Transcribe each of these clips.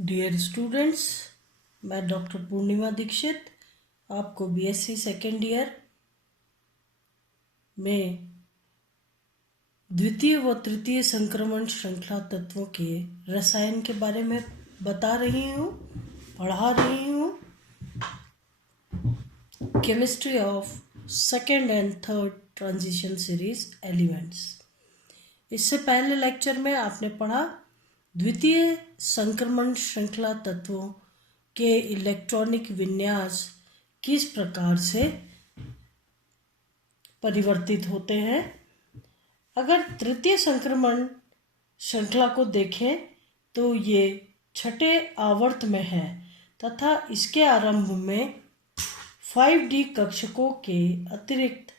Dear students, मैं doctor पूर्णिमा दीक्षित आपको BSc second year में द्वितीय व तृतीय संक्रमण श्रृंखला तत्वों के रसायन के बारे में बता रही हूँ, पढ़ा रही हूँ। Chemistry of second and third transition series elements. इससे पहले लेक्चर में आपने पढ़ा द्वितीय संक्रमण श्रृंखला तत्वों के इलेक्ट्रॉनिक विन्यास किस प्रकार से परिवर्तित होते हैं। अगर तृतीय संक्रमण श्रृंखला को देखें तो ये छठे आवर्त में है तथा इसके आरंभ में 5D कक्षकों के अतिरिक्त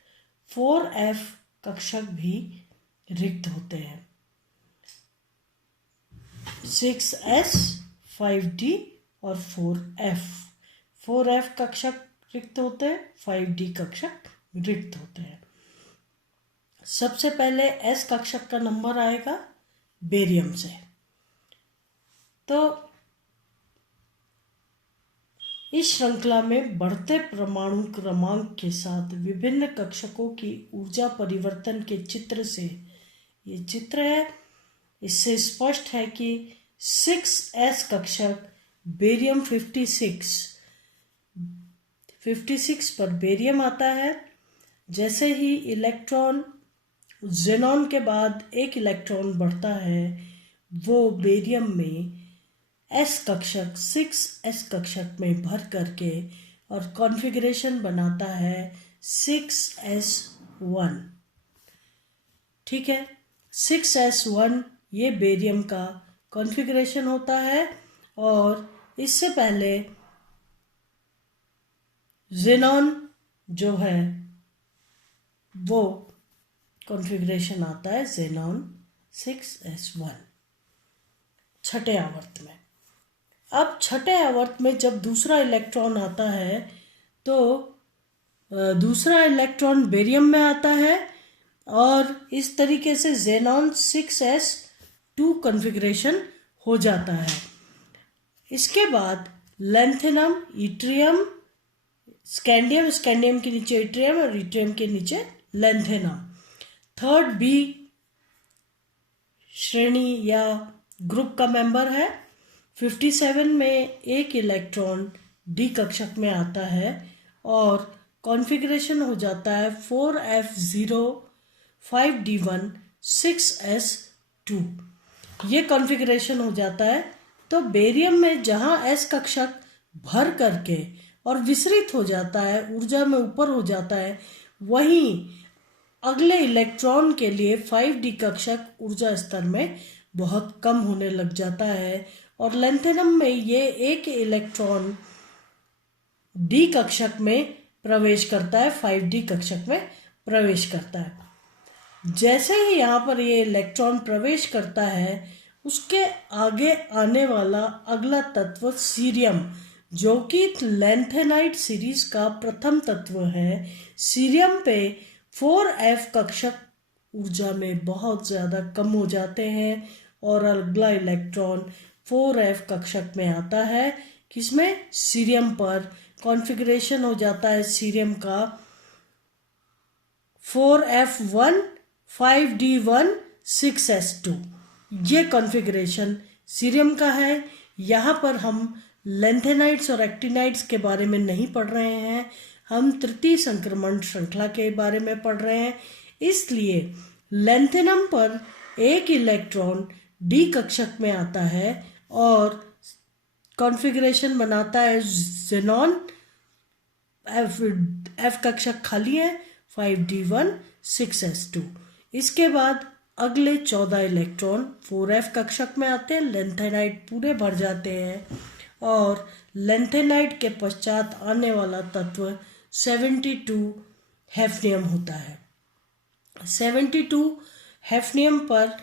4F कक्षक भी रिक्त होते हैं। 6S, 5D और 4F। 4F कक्षक रिक्त होते हैं, 5D कक्षक रिक्त होते हैं। सबसे पहले S कक्षक का नंबर आएगा बेरियम से। तो इस श्रृंखला में बढ़ते परमाणु क्रमांक के साथ विभिन्न कक्षकों की ऊर्जा परिवर्तन के चित्र से, ये चित्र है, इससे स्पष्ट है कि 6S कक्षक बेरियम 56 पर बेरियम आता है। जैसे ही इलेक्ट्रॉन ज़ेनॉन के बाद एक इलेक्ट्रॉन बढ़ता है, वो बेरियम में S कक्षक 6S कक्षक में भर करके और कॉन्फ़िगरेशन बनाता है 6S1। ठीक है, 6S1 ये बेरियम का कॉन्फ़िगरेशन होता है और इससे पहले ज़ेनॉन जो है वो कॉन्फ़िगरेशन आता है ज़ेनॉन 6S1 छठे आवर्त में। अब छठे आवर्त में जब दूसरा इलेक्ट्रॉन आता है तो दूसरा इलेक्ट्रॉन बेरियम में आता है और इस तरीके से ज़ेनॉन 6S2 कॉन्फ़िगरेशन हो जाता है। इसके बाद लैंथेनम, इट्रियम, स्कैंडियम के नीचे इट्रियम और इट्रियम के नीचे लैंथेनम थर्ड B श्रेणी या ग्रुप का मेंबर है। 57 में एक इलेक्ट्रॉन D कक्षक में आता है और कॉन्फ़िगरेशन हो जाता है 4F0, 5D1, 6S2। ये कॉन्फ़िगरेशन हो जाता है। तो बेरियम में जहाँ S कक्षक भर करके और विसरित हो जाता है, ऊर्जा में ऊपर हो जाता है, वहीं अगले इलेक्ट्रॉन के लिए 5D कक्षक ऊर्जा स्तर में बहुत कम होने लग जाता है और लैंथेनम में ये एक इलेक्ट्रॉन D कक्षक में प्रवेश करता है, 5D कक्षक में प्रवेश करता है। जैसे ही यहाँ पर ये इलेक्ट्रॉन प्रवेश करता है, उसके आगे आने वाला अगला तत्व सीरियम, जो कि लैंथेनाइट सीरीज का प्रथम तत्व है। सीरियम पे 4F कक्षक ऊर्जा में बहुत ज़्यादा कम हो जाते हैं और अगला इलेक्ट्रॉन 4F कक्षक में आता है। किसमें? सीरियम पर। कॉन्फ़िगरेशन हो जाता है सीरियम का 4F1, 5D1, 6S2। ये कॉन्फ़िगरेशन सीरियम का है। यहाँ पर हम लैंथेनाइट्स और एक्टिनाइट्स के बारे में नहीं पढ़ रहे हैं, हम तृतीय संक्रमण श्रृंखला के बारे में पढ़ रहे हैं। इसलिए लैंथेनम पर एक इलेक्ट्रॉन D कक्षक में आता है और कॉन्फ़िगरेशन बनाता है ज़ेनॉन, F कक्षक खाली है, 5D1, 6S2। इसके बाद अगले 14 इलेक्ट्रॉन 4F कक्षक में आते हैं, लैंथेनाइट पूरे भर जाते हैं और लैंथेनाइट के पश्चात आने वाला तत्व 72 हैफनियम होता है। 72 हैफनियम पर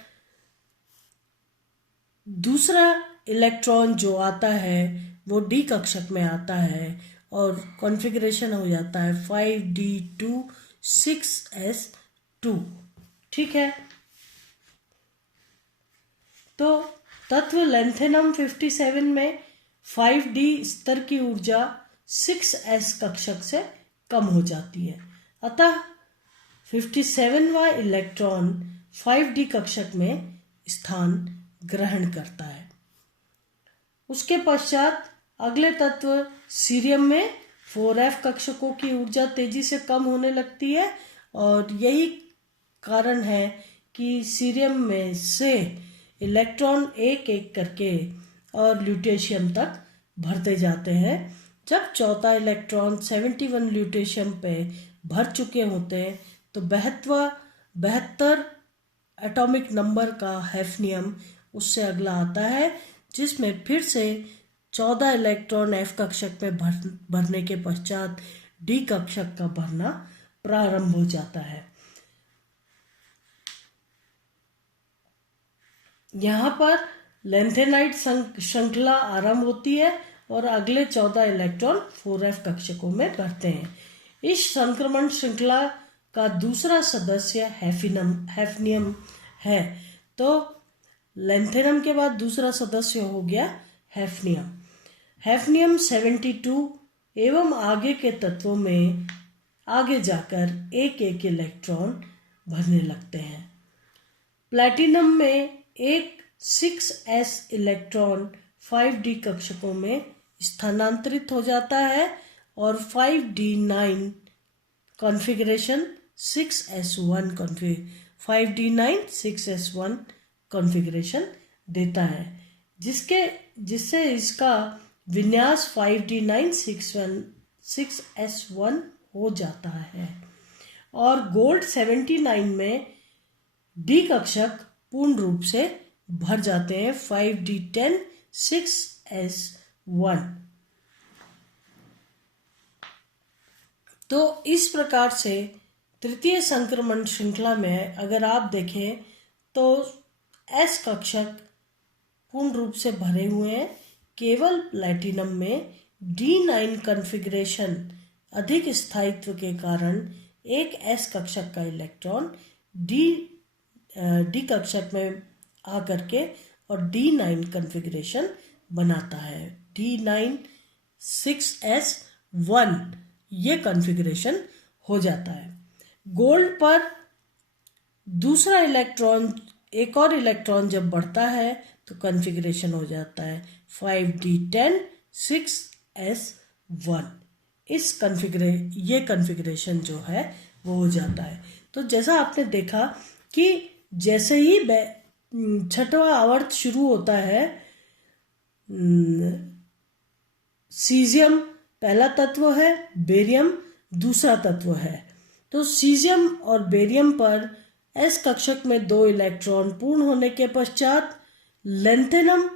दूसरा इलेक्ट्रॉन जो आता है वो D कक्षक में आता है और कॉन्फ़िगरेशन हो जाता है 5D2, 6S2। ठीक है, तो तत्व लेंथेनम 57 में 5d स्तर की ऊर्जा 6s कक्षक से कम हो जाती है, अतः 57वां इलेक्ट्रॉन 5d कक्षक में स्थान ग्रहण करता है। उसके पश्चात अगले तत्व सीरियम में 4f कक्षकों की ऊर्जा तेजी से कम होने लगती है और यही कारण है कि सीरियम में से इलेक्ट्रॉन एक एक करके और ल्यूटेशियम तक भरते जाते हैं। जब चौथा इलेक्ट्रॉन 71 ल्यूटेशियम पे भर चुके होते हैं तो 72 एटॉमिक नंबर का हैफनियम उससे अगला आता है, जिसमें फिर से 14 इलेक्ट्रॉन f कक्षक में भरने के पश्चात d कक्षक का भरना प्रारंभ हो जाता है। यहाँ पर लेंथेनाइट श्रृंखला आरंभ होती है और अगले 14 इलेक्ट्रॉन 4f कक्षकों में भरते हैं। इस संक्रमण श्रृंखला का दूसरा सदस्य हैफनियम है, तो लेंथेनम के बाद दूसरा सदस्य हो गया हैफनियम 72 एवं आगे के तत्वों में आगे जाकर एक एक इलेक्ट्रॉन भरने लगते हैं। प्लैटिनम में एक 6s इलेक्ट्रॉन 5d कक्षकों में स्थानांतरित हो जाता है और 5d9 कॉन्फ़िगरेशन 6s1 कॉन्फ़िगरेशन देता है, जिससे इसका विन्यास 5d9 6s1 हो जाता है और गोल्ड 79 में d कक्षक पूर्ण रूप से भर जाते हैं 5d10 6s1। तो इस प्रकार से तृतीय संक्रमण श्रृंखला में अगर आप देखें तो s कक्षक पूर्ण रूप से भरे हुए हैं। केवल प्लैटिनम में d9 कॉन्फ़िगरेशन अधिक स्थायित्व के कारण एक s कक्षक का इलेक्ट्रॉन d कक्षक में आकर के और d9 कॉन्फ़िगरेशन बनाता है। d9 6s1 ये कॉन्फ़िगरेशन हो जाता है। गोल्ड पर दूसरा इलेक्ट्रॉन एक और इलेक्ट्रॉन जब बढ़ता है तो कॉन्फ़िगरेशन हो जाता है 5d10 6s1। ये कॉन्फ़िगरेशन जो है वो हो जाता है। तो जैसा आपने देखा कि जैसे ही छठवां आवर्त शुरू होता है, सीजियम पहला तत्व है, बेरियम दूसरा तत्व है। तो सीजियम और बेरियम पर s कक्षक में 2 इलेक्ट्रॉन पूर्ण होने के पश्चात लेंथेनम,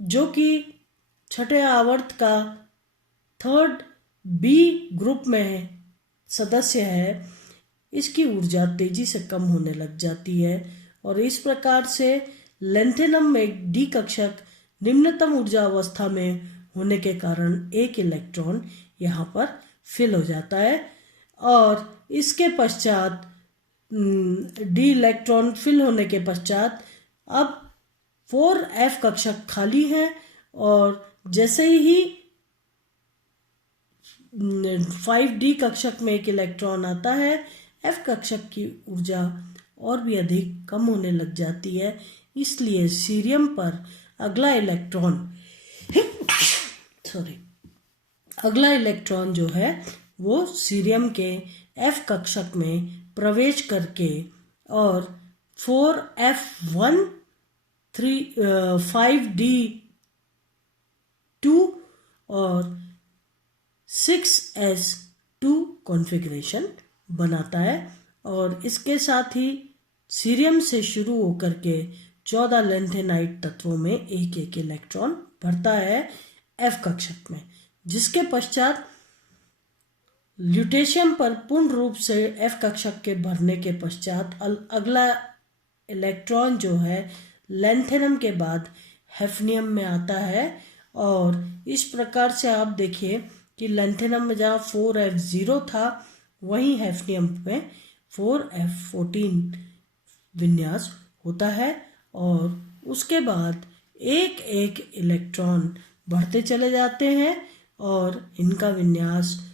जो कि छठे आवर्त का 3rd B ग्रुप में सदस्य है, इसकी ऊर्जा तेजी से कम होने लग जाती है और इस प्रकार से लेंथेनम में d कक्षक निम्नतम ऊर्जा अवस्था में होने के कारण एक इलेक्ट्रॉन यहाँ पर फिल हो जाता है और इसके पश्चात d इलेक्ट्रॉन फिल होने के पश्चात अब 4f कक्षक खाली है और जैसे ही 5d कक्षक में एक इलेक्ट्रॉन आता है, f कक्षक की ऊर्जा और भी अधिक कम होने लग जाती है। इसलिए सीरियम पर अगला इलेक्ट्रॉन जो है वो सीरियम के f कक्षक में प्रवेश करके और 4f1 5d2 और 6s2 कॉन्फ़िगरेशन बनाता है और इसके साथ ही सीरियम से शुरू होकर के 14 लेंथेनाइट तत्वों में एक एक इलेक्ट्रॉन भरता है f कक्षक में, जिसके पश्चात ल्यूटेशियम पर पूर्ण रूप से f कक्षक के भरने के पश्चात अगला इलेक्ट्रॉन जो है लेंथेनम के बाद हैफनियम में आता है और इस प्रकार से आप देखिए कि लेंथेनम में जहाँ 4f0 था वहीं हैफनियम में 4f14 विन्यास होता है और उसके बाद एक एक इलेक्ट्रॉन बढ़ते चले जाते हैं और इनका विन्यास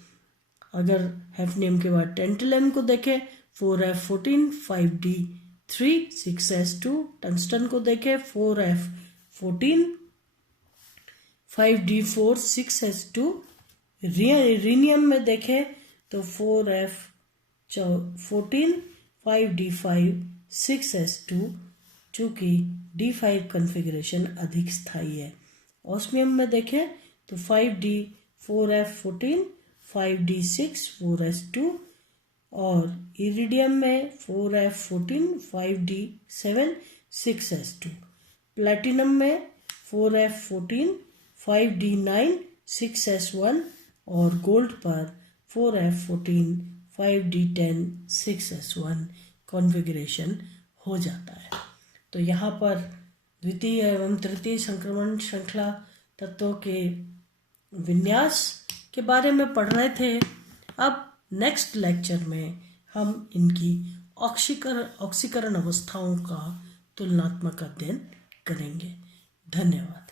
अगर हैफनियम के बाद टेंटलम को देखें 4f14 5d3 6s2, टंगस्टन को देखें 4f14 5d4 6s2, रीनियम में देखें तो 4f14 5d5 6s2, चूँकि d5 कन्फिग्रेशन अधिक स्थायी है। ऑस्मियम में देखें तो 5d 4f14 5d6 4s2 और इरिडियम में 4f14 5d7 6s2, प्लैटिनम में 4f14 5d9 6s1 और गोल्ड पर 4f14 5d10 6s1 कॉन्फ़िगरेशन हो जाता है। तो यहाँ पर द्वितीय एवं तृतीय संक्रमण श्रृंखला तत्वों के विन्यास के बारे में पढ़ रहे थे। अब नेक्स्ट लेक्चर में हम इनकी ऑक्सीकरण अवस्थाओं का तुलनात्मक अध्ययन करेंगे। धन्यवाद।